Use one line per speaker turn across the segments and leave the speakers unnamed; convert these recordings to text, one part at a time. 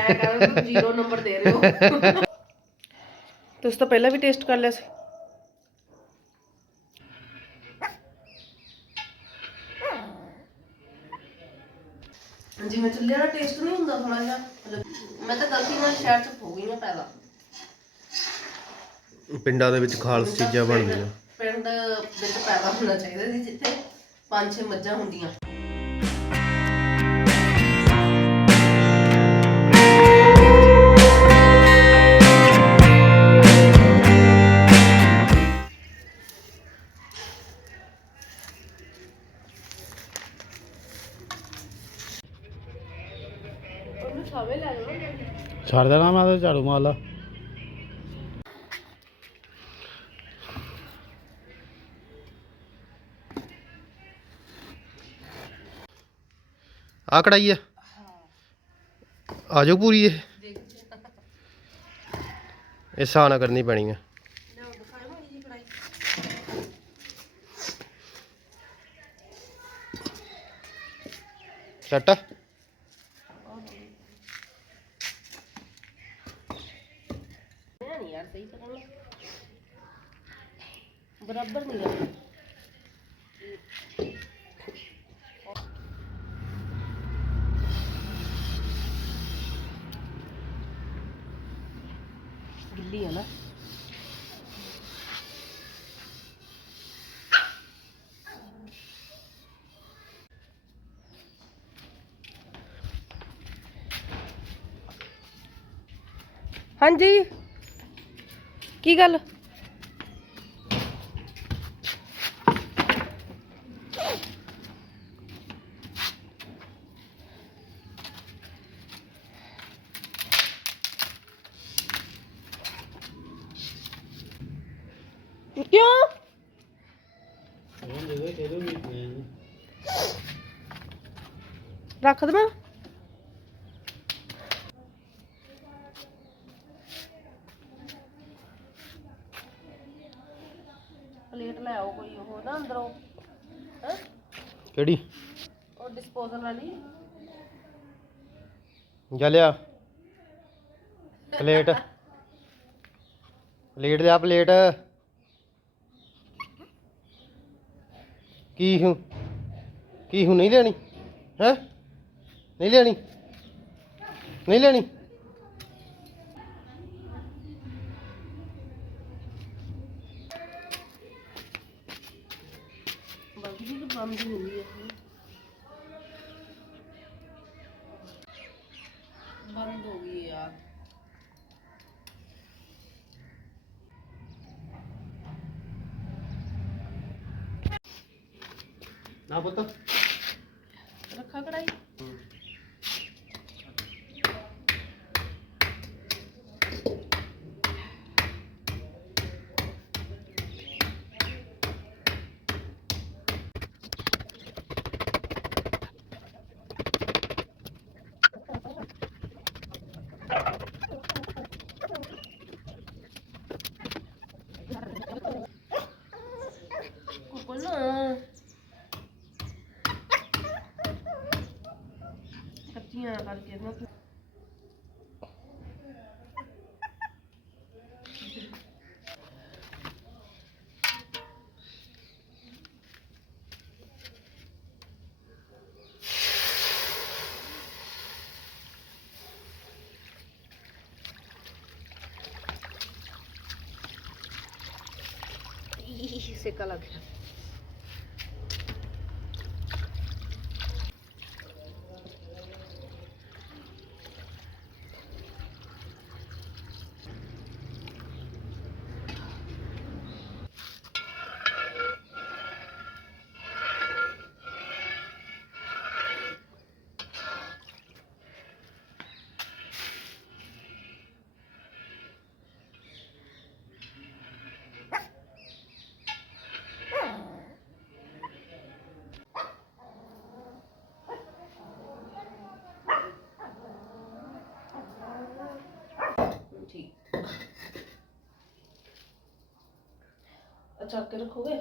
ਮੈਂ ਕਹਿੰਦਾ zero number ਦੇ ਰਹੇ ਹੋ ਤੁਸੀਂ ਤਾਂ ਪਹਿਲਾਂ ਵੀ ਟੇਸਟ ਕਰ ਲਿਆ ਸੀ। ਜਿਵੇਂ ਚੱਲਿਆ ਦਾ ਟੇਸਟ ਨਹੀਂ ਹੁੰਦਾ ਥੋੜਾ ਜਿਹਾ। ਮਤਲਬ ਮੈਂ ਤਾਂ ਗਲਤੀ ਨਾਲ ਸ਼ਹਿਰ ਚ ਹੋ ਗਈ ਮੈਂ ਪੈਦਾ
ਪਿੰਡਾਂ ਦੇ ਵਿੱਚ ਖਾਲਸ ਚੀਜ਼ਾਂ ਬਣਦੀਆਂ
ਪਿੰਡ ਵਿੱਚ ਪੈਦਾ ਹੋਣਾ ਚਾਹੀਦਾ ਸੀ ਜਿੱਥੇ ਪੰਜ ਛੇ ਮੱਝਾਂ ਹੁੰਦੀਆਂ। ਛਾਵੇਂ ਲੈ ਲਓ।
ਛੱਡ ਦੇਣਾ ਮੈਂ ਤਾਂ ਝਾੜੂ ਮਾਰ ਲਾ।
ਆ ਕੜਾਈ ਆ। ਆ ਜਾਓ ਪੂਰੀ ਇਹ। ਇਹ ਸਾਹ ਨਾ ਕਰਨੀ ਪੈਣੀ ਆ। ਸੈੱਟ ਆ
ਨਹੀਂ ਯਾਰ ਸਹੀ ਤਰ੍ਹਾਂ ਨਾ ਬਰਾਬਰ ਨਹੀਂ ਲੱਗਦਾ ਹਾਂਜੀ। ਕੀ ਗੱਲ? ਕਿਉਂ? ਰੱਖ ਦਵਾਂ ਪਲੇਟ ਲੈ ਆਓ ਕੋਈ ਉਹ ਨਾ ਅੰਦਰੋਂ। ਹੈਂ?
ਕਿਹੜੀ?
ਉਹ ਡਿਸਪੋਜ਼ਲ ਵਾਲੀ।
ਜਾ ਲਿਆ। ਪਲੇਟ। ਪਲੇਟ ਲਿਆ ਪਲੇਟ। ਕੀ ਹੂੰ? ਕੀ ਹੂੰ ਨਹੀਂ ਲੈਣੀ? ਹੈ? ਨਹੀਂ ਲੈਣੀ? ਨਹੀਂ ਲੈਣੀ
ਬੰਦ ਵੀ ਤਾਂ ਬੰਦ ਹੀ ਹੁੰਦੀ ਹੈ ਬੰਦ ਹੋ ਗਈ ਯਾਰ
ਨਾ ਪੁੱਤ।
ਰੱਖਾ ਕੜਾਈ seca la grama. ਚੱਕ ਕੇ ਰੱਖੋਗੇ?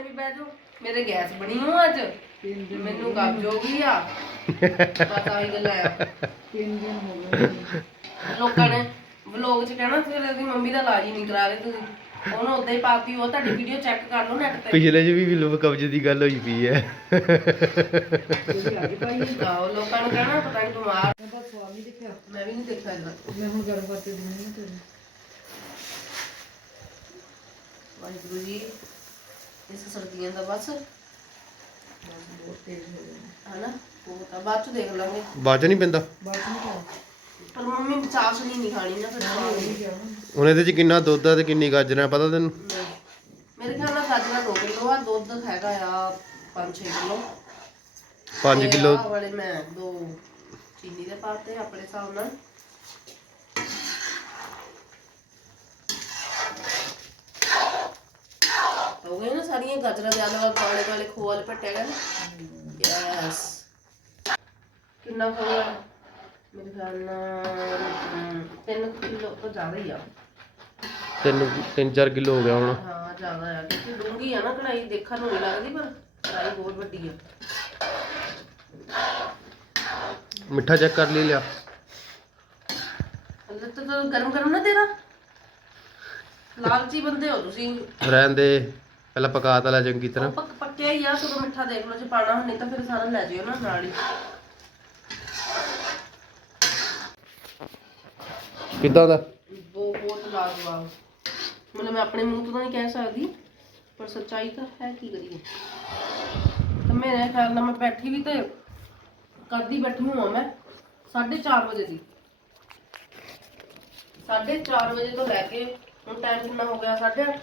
ਬਣਾਣੇ ਵੀ ਬਹਿ ਜਾਓ। ਮੇਰੇ ਗੈਸ ਬਣੀ ਹੋ ਅੱਜ। ਮੈਨੂੰ ਕਬਜ਼ ਹੋ ਗਈ ਆ। ਬਸ ਆਹੀ ਗੱਲਾਂ ਆ। ਲੋਕਾਂ ਨੇ ਵਲੋਗ 'ਚ ਕਹਿਣਾ ਫਿਰ ਇਹਦੀ ਮੰਮੀ ਦਾ ਇਲਾਜ ਹੀ ਨਹੀਂ ਕਰਾ ਰਹੇ ਤੁਸੀਂ। ਉਹਨੂੰ ਉਦਾਂ ਹੀ ਪਾਤੀ ਉਹ ਤੁਹਾਡੀ ਵੀਡੀਓ ਚੈੱਕ ਕਰ ਲਓ ਨੈਟ ਤੇ।
ਪਿਛਲੇ ਚ ਵੀ ਵਿਲੋ ਕਬਜ਼ ਦੀ ਗੱਲ ਹੋਈ ਪਈ ਹੈ।
ਲੋਕਾਂ ਨੂੰ ਕਹਿਣਾ ਪਤਾ ਨਹੀਂ ਬਿਮਾਰ। ਮੈਂ ਵੀ ਨਹੀਂ ਦੇਖਿਆ ਜਰਾ
ਮੈਂ ਹੁਣ ਗਰਮ ਕਰਕੇ ਦਿੰਦੀ ਹਾਂ ਤੈਨੂੰ
ਵਾਹਿਗੁਰੂ ਜੀ। ਇਸ ਸਰਦੀਆਂ ਦਾ ਬਸ।
ਬਹੁਤ ਤੇਜ਼ ਹੋ ਗਿਆ।
ਹਨਾ? ਉਹ ਤਾਂ ਬਾਅਦ ਚ ਦੇਖ ਲਾਂਗੇ।
ਬਾਜ ਨਹੀਂ ਪੈਂਦਾ?
ਬਾਅਦ ਨਹੀਂ ਕਰ
ਪਰ ਮੰਮੀ ਚਾਸ ਨਹੀਂ ਨਹੀਂ ਖਾਣੀ ਨਾ ਫਿਰ ਖਾਣੀ।
ਗਿਆ
ਹੁਣ। ਇਹਦੇ ਚ ਕਿੰਨਾ ਦੁੱਧ ਆ ਤੇ ਕਿੰਨੀ ਗਾਜਰਾਂ ਪਤਾ ਤੈਨੂੰ।
ਮੇਰੇ ਖਿਆਲ ਨਾਲ ਗਾਜਰਾਂ 2 ਕਿਲੋ ਆ ਦੁੱਧ ਹੈਗਾ ਆ 5-6 ਕਿਲੋ।
5
ਤੇ
ਕਿਲੋ
ਆਹ ਵਾਲੇ ਮੈਂ ਦੋ ਚੀਨੀ ਦੇ ਪਾਤੇ ਆਪਣੇ ਹਿਸਾਬ ਨਾਲ। ਹੋ ਗਏ ਨਾ ਸਾਰੀਆਂ ਗਾਜਰਾਂ ਦੇ ਆਲੇ ਵਾਲੇ ਵਾਲੇ ਖੋਲ ਪਟੇਗਾ ਨਾ। ਯੈਸ ਕਿੰਨਾ ਖੋਲ ਮੇਰੇ ਖਿਆਲ ਨਾਲ 3 ਕਿਲੋ ਤੋਂ ਜ਼ਿਆਦਾ ਹੀ ਆ।
3 3-4 ਕਿਲੋ ਹੋ ਗਿਆ ਹੁਣ।
ਹਾਂ ਜ਼ਿਆਦਾ ਆ। ਕਿਉਂਕਿ ਡੂੰਗੀ ਆ ਨਾ ਕੜਾਈ ਦੇਖਣ ਨੂੰ ਨਹੀਂ ਲੱਗਦੀ ਪਰ ਕੜਾਈ ਬਹੁਤ ਵੱਡੀ ਆ।
ਮਿੱਠਾ ਚੈੱਕ ਕਰ ਲਈ ਲਿਆ।
ਹਲੇ ਤਾਂ ਗਰਮ ਗਰਮ ਨਾ ਤੇਰਾ। ਲਾਲਚੀ ਬੰਦੇ ਹੋ ਤੁਸੀਂ।
ਰਹਿਣ ਦੇ। ਪਹਿਲਾਂ ਪਕਾ ਤਾ ਲੈ ਚੰਗੀ ਤਰ੍ਹਾਂ।
ਪੱਕ ਪੱਕਿਆ ਹੀ ਆ ਸਗੋਂ ਮਿੱਠਾ ਦੇਖ ਲਓ ਜੇ ਪਾਣਾ ਨਹੀਂ ਤਾਂ ਫਿਰ ਸਾਰਾ ਲੈ ਜਿਓ ਨਾ ਨਾਲ ਹੀ।
ਕਿੱਦਾਂ ਦਾ?
ਬਹੁਤ ਲਾਜਵਾਬ। ਮਤਲਬ ਮੈਂ ਆਪਣੇ ਮੂੰਹ ਤੋਂ ਤਾਂ ਨਹੀਂ ਕਹਿ ਸਕਦੀ ਪਰ ਸੱਚਾਈ ਤਾਂ ਹੈ ਕੀ ਕਰੀਏ। ਤਾਂ ਮੇਰੇ ਖਿਆਲ ਨਾਲ ਮੈਂ ਬੈਠੀ ਵੀ ਤੇ ਕਦੀ ਬੈਠੀ ਹਾਂ ਮੈਂ 4:30 ਵਜੇ ਦੀ। 4:30 ਵਜੇ ਤੋਂ ਲੈ ਕੇ ਹੁਣ ਟਾਈਮ ਕਿੰਨਾ ਹੋ ਗਿਆ? 8:30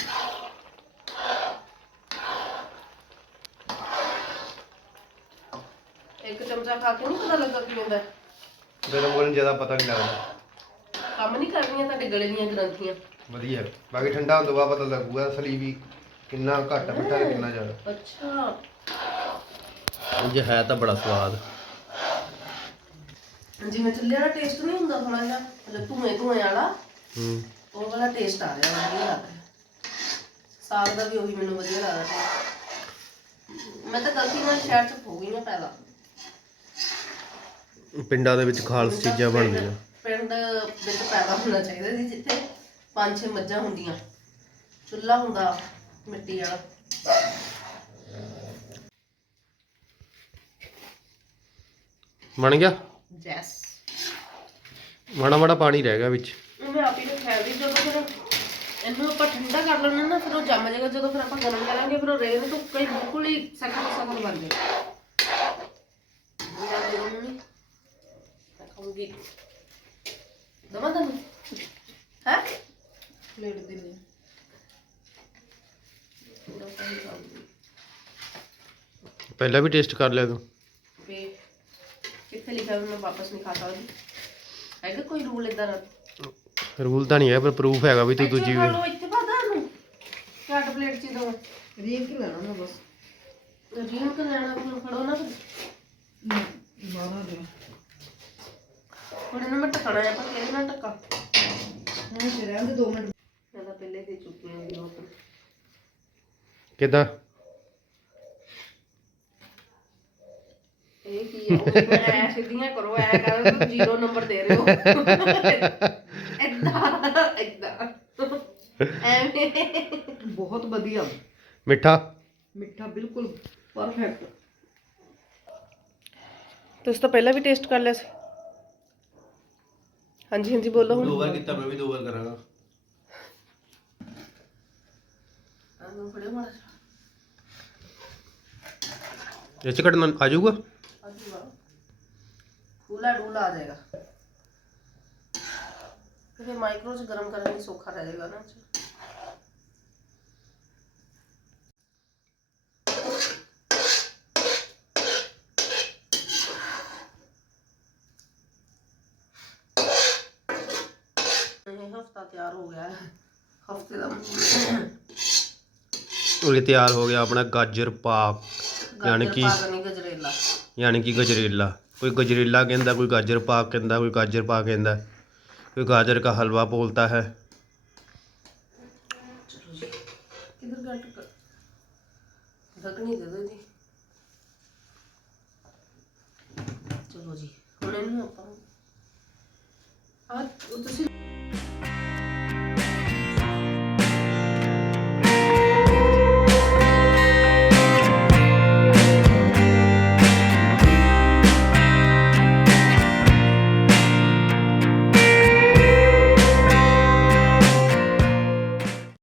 ਇੱਕ ਚਮਚਾ ਖਾ ਕੇ ਨਹੀਂ ਪਤਾ ਲੱਗਾ ਕੀ ਹੁੰਦਾ
ਗਰਮ ਗਰਮ ਜ਼ਿਆਦਾ ਪਤਾ ਨਹੀਂ ਲੱਗਦਾ।
ਕੰਮ ਨਹੀਂ ਕਰਨੀਆਂ ਤੁਹਾਡੇ ਗਲੇ ਦੀਆਂ ਗ੍ਰੰਥੀਆਂ।
ਵਧੀਆ। ਬਾਕੀ ਠੰਡਾ ਹੁੰਦਾ ਬਾਅਦ ਪਤਾ ਲੱਗੂਗਾ ਅਸਲੀ ਵੀ ਕਿੰਨਾ ਘੱਟ ਮਿੱਠਾ ਤੇ ਕਿੰਨਾ ਜ਼ਿਆਦਾ।
ਅੱਛਾ।
ਜੇ ਹੈ ਤਾਂ ਬੜਾ ਸਵਾਦ।
ਜਿਵੇਂ ਚੱਲਿਆ ਦਾ ਟੇਸਟ ਨਹੀਂ ਹੁੰਦਾ ਥੋੜਾ ਜਿਹਾ ਮਤਲਬ ਧੂਏ ਧੂਏ ਵਾਲਾ
ਹੂੰ।
ਉਹ ਵਾਲਾ ਟੇਸਟ ਆ ਰਿਹਾ ਵਧੀਆ ਲੱਗ ਰਿਹਾ ਸਾਗ ਦਾ ਵੀ ਉਹੀ ਮੈਨੂੰ ਵਧੀਆ ਲੱਗਦਾ। ਸੀ ਮੈਂ ਤਾਂ ਗਲਤੀ ਨਾਲ ਸ਼ਹਿਰ ਚ ਹੋ ਗਈ ਮੈਂ ਪੈਦਾ
ਪਿੰਡਾਂ ਦੇ ਵਿੱਚ ਖਾਲਸ ਚੀਜ਼ਾਂ ਬਣਦੀਆਂ।
ਪਿੰਡ ਵਿੱਚ ਪੈਦਾ ਹੋਣਾ ਚਾਹੀਦਾ ਸੀ ਜਿੱਥੇ ਪੰਜ ਛੇ ਮੱਝਾਂ ਹੁੰਦੀਆਂ। ਚੁੱਲ੍ਹਾ ਹੁੰਦਾ ਮਿੱਟੀ ਵਾਲਾ।
ਬਣ ਗਿਆ?
ਜੈਸ
ਮਾੜਾ ਮਾੜਾ ਪਾਣੀ ਰਹਿ ਗਿਆ ਵਿੱਚ।
ਮੈਂ ਆਪੀ ਨੂੰ ਖਿਆਲ ਦੀ ਜਦੋਂ ਫਿਰ ਇਹਨੂੰ ਆਪਾਂ ਠੰਡਾ ਕਰ ਲੈਣਾ ਨਾ ਫਿਰ ਉਹ ਜੰਮ ਜਾਏਗਾ ਜਦੋਂ ਫਿਰ ਆਪਾਂ ਗਰਮ ਕਰਾਂਗੇ ਫਿਰ ਉਹ ਰੇਨ ਤੋਂ ਕਈ ਬਿਲਕੁਲ ਹੀ ਸਖਤ ਸਖਤ ਬਣ ਜਾਏਗਾ ਮੈਂ ਦੇ ਦੂੰਗੀ ਹੈ?
ਪਲੇਟ
ਪੂਰਾ
ਪਹਿਲਾਂ ਵੀ ਟੇਸਟ ਕਰ ਲਿਆ ਤੂੰ?
ਕਿੱਥੇ ਲਿਖਿਆ ਵੀ ਮੈਂ ਵਾਪਸ ਨਹੀਂ ਖਾ ਸਕਦੀ? ਹੈਗਾ ਕੋਈ ਰੂਲ ਇਦਾਂ ਦਾ?
ਰੂਲ ਤਾਂ ਨਹੀਂ ਹੈ ਪਰ ਪ੍ਰੂਫ ਹੈਗਾ ਵੀ ਤੂੰ ਦੂਜੀ ਵੀ।
ਲਓ ਇੱਥੇ ਪਤਾ ਨੂੰ ਕੱਟ ਪਲੇਟ ਚ ਦੋ
ਰੀਮ ਕੀ ਲੈਣਾ ਮੈਂ ਬਸ।
ਕਿ ਲੈਣਾ ਫਿਰ ਫੜੋ ਨਾ। ਫਿਰ
ਬਾਹਰ ਦੇ।
ਹੁਣ ਇਹਨੂੰ ਮੈਂ ਟਕਣਾ ਹੈ ਪਰ ਕਿਹਦੇ ਨਾਲ ਟੱਕਾ।
ਹਾਂ ਫਿਰ ਰਹਿਣ ਦੇ 2 ਮਿੰਟ।
ਮੈਂ ਤਾਂ ਪਹਿਲੇ ਦੇ ਚੁੱਕੀ ਹਾਂ ਵੀਰੋ
ਕਿਦਾਂ?
ਇਹ ਕੀ ਹੈ ਉਹ ਮੈਂ ਐ ਸਿੱਧੀਆਂ ਕਰੋ ਐ ਕਰੋ ਤੁਸੀਂ ਜ਼ੀਰੋ ਨੰਬਰ ਦੇ ਰਹੇ ਹੋ। ਏਦਾਂ ਏਦਾਂ। ਐਵੇਂ।
ਬਹੁਤ ਵਧੀਆ।
ਮਿੱਠਾ?
ਮਿੱਠਾ ਬਿਲਕੁਲ ਪਰਫੈਕਟ
ਤੁਸੀਂ ਤਾਂ ਪਹਿਲਾਂ ਵੀ ਟੇਸਟ ਕਰ ਲਿਆ ਸੀ। ਹਾਂਜੀ ਹਾਂਜੀ ਬੋਲੋ ਹੁਣ
ਦੋ ਵਾਰ ਕੀਤਾ ਮੈਂ ਵੀ ਦੋ ਵਾਰ ਕਰਾਂਗਾ
ਆਨੂੰ ਫੜਿਓ ਮਾੜਾ
ਇਹ ਚ ਕੱਢਣਾ ਆ ਜਾਊਗਾ
ਅਜੂਗਾ ਕੂਲਾ ਡੂਲਾ ਆ ਜਾਏਗਾ ਫਿਰ ਮਾਈਕਰੋ ਚ ਗਰਮ ਕਰਨਾ ਵੀ ਸੌਖਾ ਰਹਿ ਜਾਏਗਾ ਤਿਆਰ ਹੋ ਗਿਆ
ਤਿਆਰ ਹੋ ਗਿਆ ਆਪਣਾ ਗਾਜਰ ਪਾਕ ਯਾਨੀ ਕਿ
ਗਜਰੇਲਾ।
ਯਾਨੀ ਕਿ ਗਜਰੇਲਾ। ਕੋਈ ਗਜਰੇਲਾ ਕਹਿੰਦਾ ਕੋਈ ਗਾਜਰ ਪਾਕ ਕਹਿੰਦਾ ਕੋਈ ਗਾਜਰ ਪਾਕ ਕਹਿੰਦਾ। ਕੋਈ ਗਾਜਰ ਦਾ ਹਲਵਾ
ਬੋਲਤਾ ਹੈ। ਕਿਧਰ ਗੱਟ ਢੱਕਣੀ ਦੇ ਜੀ। ਚਲੋ ਜੀ ਹੁਣ ਇਹਨੂੰ ਆਪਾਂ ਆ ਤੁਸੀਂ